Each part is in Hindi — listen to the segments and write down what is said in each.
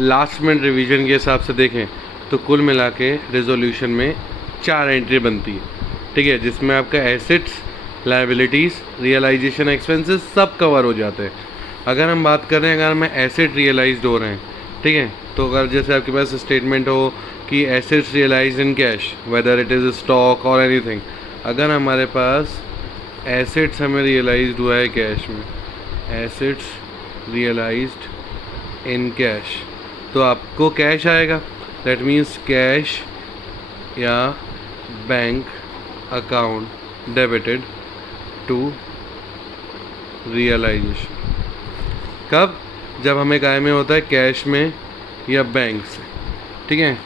लास्ट मिनट रिवीजन के हिसाब से देखें तो कुल मिला के रेजोल्यूशन में 4 एंट्री बनती है, ठीक है, जिसमें आपका एसेट्स, लायबिलिटीज़, रियलाइजेशन एक्सपेंसेस सब कवर हो जाते हैं। अगर हम बात कर रहे हैं, अगर हमें एसेट रियलाइज्ड हो रहे हैं, ठीक है, तो अगर जैसे आपके पास स्टेटमेंट हो कि assets realise in cash whether it is stock और एनीथिंग, अगर हमारे पास एसेट्स हमें रियलाइज्ड हुआ है कैश में, एसेट्स रियलाइज्ड इन कैश, तो आपको कैश आएगा, दैट मीन्स कैश या bank account debited to realisation. कब? जब हमें काय में होता है, कैश में या बैंक से, ठीक है।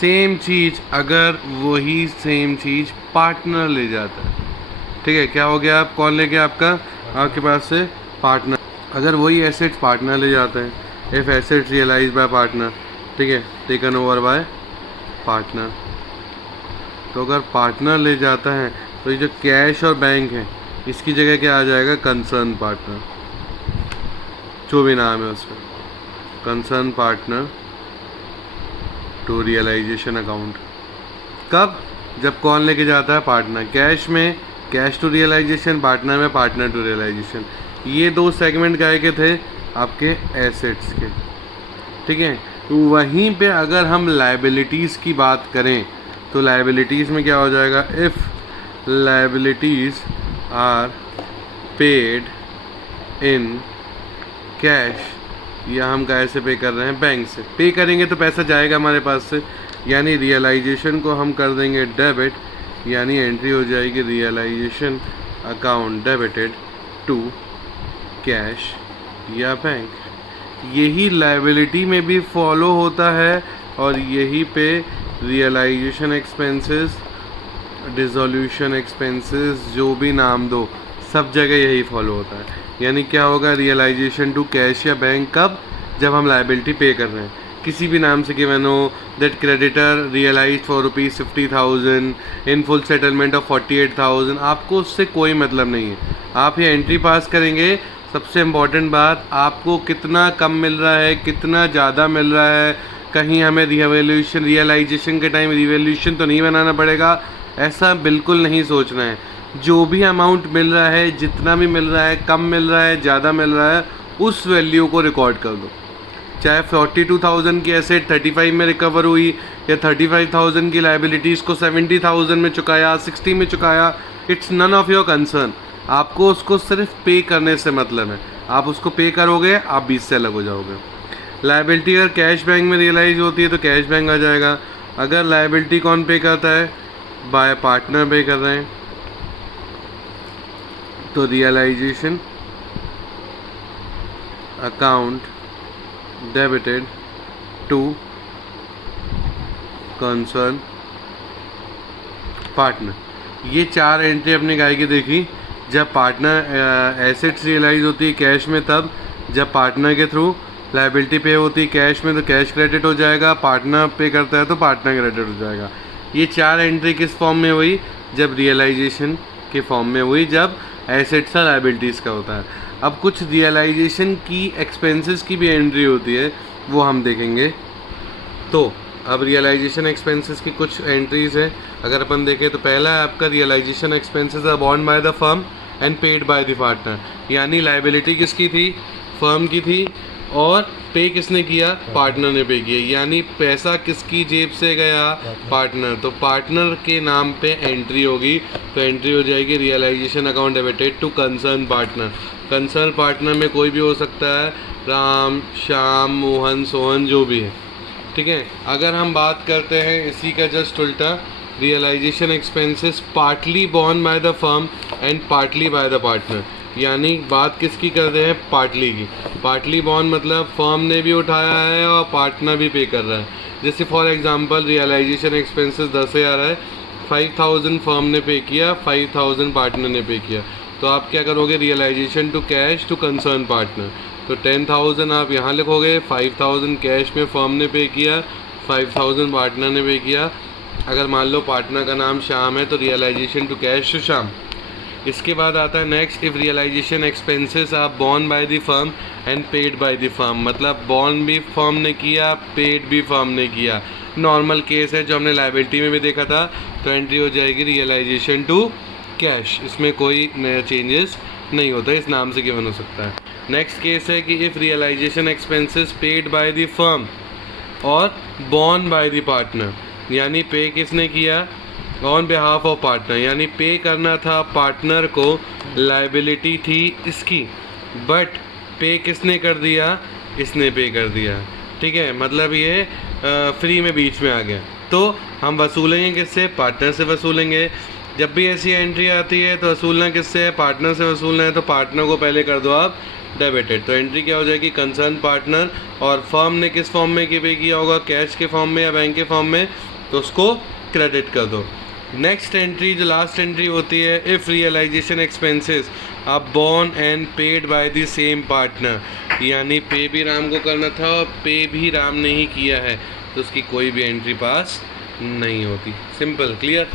सेम चीज़ अगर वही सेम चीज़ पार्टनर ले जाता है, ठीक है, क्या हो गया, आप कौन ले गया, आपके पास से पार्टनर, अगर वही एसेट्स पार्टनर ले जाते हैं, if assets realise by partner, ठीक है, टेकन ओवर बाय पार्टनर, तो अगर पार्टनर ले जाता है तो ये जो कैश और बैंक है इसकी जगह क्या आ जाएगा, कंसर्न पार्टनर, जो भी नाम है उसका, concern partner to realisation account. कब? जब कौन लेके जाता है, पार्टनर, कैश में कैश टू रियलाइजेशन, पार्टनर में पार्टनर टू रियलाइजेशन। ये 2 सेगमेंट काय के थे आपके एसेट्स के, ठीक है। वहीं पे अगर हम लायबिलिटीज़ की बात करें तो लायबिलिटीज़ में क्या हो जाएगा, if liabilities are paid in cash, या हम कैसे पे कर रहे हैं, बैंक से पे करेंगे तो पैसा जाएगा हमारे पास से, यानी रियलाइजेशन को हम कर देंगे डेबिट, यानी एंट्री हो जाएगी realisation account debited to cash या बैंक। यही लायबिलिटी में भी फॉलो होता है और यही पे रियलाइजेशन एक्सपेंसेस, डिसोल्यूशन एक्सपेंसेस, जो भी नाम दो, सब जगह यही फॉलो होता है। यानी क्या होगा, रियलाइजेशन टू कैश या बैंक कब, जब हम लायबिलिटी पे कर रहे हैं, किसी भी नाम से गिवन हो, that creditor realise for ₹50,000 in full settlement of 48,000, आपको उससे कोई मतलब नहीं है, आप ये एंट्री पास करेंगे। सबसे इम्पॉर्टेंट बात, आपको कितना कम मिल रहा है, कितना ज़्यादा मिल रहा है, कहीं हमें रियलाइजेशन के टाइम रिवैल्यूएशन तो नहीं बनाना पड़ेगा, ऐसा बिल्कुल नहीं सोचना है। जो भी अमाउंट मिल रहा है, जितना भी मिल रहा है, कम मिल रहा है, ज़्यादा मिल रहा है, उस वैल्यू को रिकॉर्ड कर दो। चाहे 42,000 की एसेट 35 में रिकवर हुई, या 35,000 की लाइबिलिटीज़ को 70,000 में चुकाया, 60 में चुकाया, it's none of your concern. आपको उसको सिर्फ पे करने से मतलब है, आप उसको पे करोगे, आप 20 से अलग हो जाओगे। लाइबिलिटी अगर कैश बैंक में रियलाइज होती है तो कैश बैंक आ जाएगा। अगर लाइबिलिटी कौन पे करता है, बाय पार्टनर पे कर रहे हैं, तो realisation account debited to concern partner. ये 4 एंट्री अपने गाय की देखी। जब पार्टनर एसेट्स रियलाइज होती है कैश में, तब जब पार्टनर के थ्रू लाइबिलिटी पे होती है कैश में तो कैश क्रेडिट हो जाएगा, पार्टनर पे करता है तो पार्टनर क्रेडिट हो जाएगा। ये 4 एंट्री किस फॉर्म में हुई, जब रियलाइजेशन के फॉर्म में हुई, जब एसेट्स और लाइबिलिटीज़ का होता है। अब कुछ रियलाइजेशन की एक्सपेंसेस की भी एंट्री होती है, वो हम देखेंगे। तो अब रियलाइजेशन एक्सपेंसेस की कुछ एंट्रीज है, अगर अपन देखें तो पहला है आपका realisation expenses are borne by the firm and paid by the partner. यानी लाइबिलिटी किसकी थी, फर्म की थी, और पे किसने किया, पार्टनर ने पे किया। यानी पैसा किसकी जेब से गया, पार्टनर, तो पार्टनर के नाम पे एंट्री होगी, तो एंट्री हो जाएगी realisation account debited to concern partner. Concern partner में कोई भी हो सकता है, राम, श्याम, मोहन, सोहन, जो भी है, ठीक है। अगर हम बात करते हैं इसी का जस्ट उल्टा, realisation expenses partly borne by the firm and partly by the partner. यानी बात किसकी कर रहे हैं, पार्टली की। पार्टली बॉर्न मतलब फर्म ने भी उठाया है और पार्टनर भी पे कर रहा है। जैसे फॉर एग्जांपल रियलाइजेशन एक्सपेंसेस 10,000 है, 5,000 फर्म ने पे किया, 5,000 पार्टनर ने पे किया, तो आप क्या करोगे, realisation to cash to concern partner, तो 10,000 आप यहाँ लिखोगे, 5,000 कैश में फर्म ने पे किया, 5,000 पार्टनर ने पे किया। अगर मान लो पार्टनर का नाम श्याम है तो realisation to cash to Shyam. इसके बाद आता है next, if realisation expenses are borne by the firm and paid by the firm, मतलब बॉर्न भी फर्म ने किया, पेड भी फर्म ने किया। नॉर्मल केस है जो हमने लाइबिलिटी में भी देखा था, तो एंट्री हो जाएगी रियलाइजेशन टू कैश, इसमें कोई नया चेंजेस नहीं होता, इस नाम से गिवन हो सकता है। नेक्स्ट केस है कि if realisation expenses paid by the firm और बॉर्न बाय द पार्टनर, यानी पे किसने किया, ऑन बिहाफ ऑफ पार्टनर, यानी पे करना था पार्टनर को, लाइबिलिटी थी इसकी, बट पे किसने कर दिया, इसने पे कर दिया। ठीक है, मतलब ये फ्री में बीच में आ गया, तो हम वसूलेंगे किससे, पार्टनर से वसूलेंगे। जब भी ऐसी एंट्री आती है तो वसूलना किससे है, पार्टनर से वसूलना है, तो पार्टनर को पहले कर दो आप डेबिटेड। तो एंट्री क्या हो जाएगी, कंसर्न पार्टनर, और फर्म ने किस फॉर्म में पे किया होगा, कैश के फॉर्म में या बैंक के फॉर्म में, तो उसको क्रेडिट कर दो। नेक्स्ट एंट्री जो लास्ट एंट्री होती है, if realisation expenses are borne and paid by the same partner, यानी पे भी राम को करना था और पे भी राम ने ही किया है, तो उसकी कोई भी एंट्री पास नहीं होती। Simple, clear.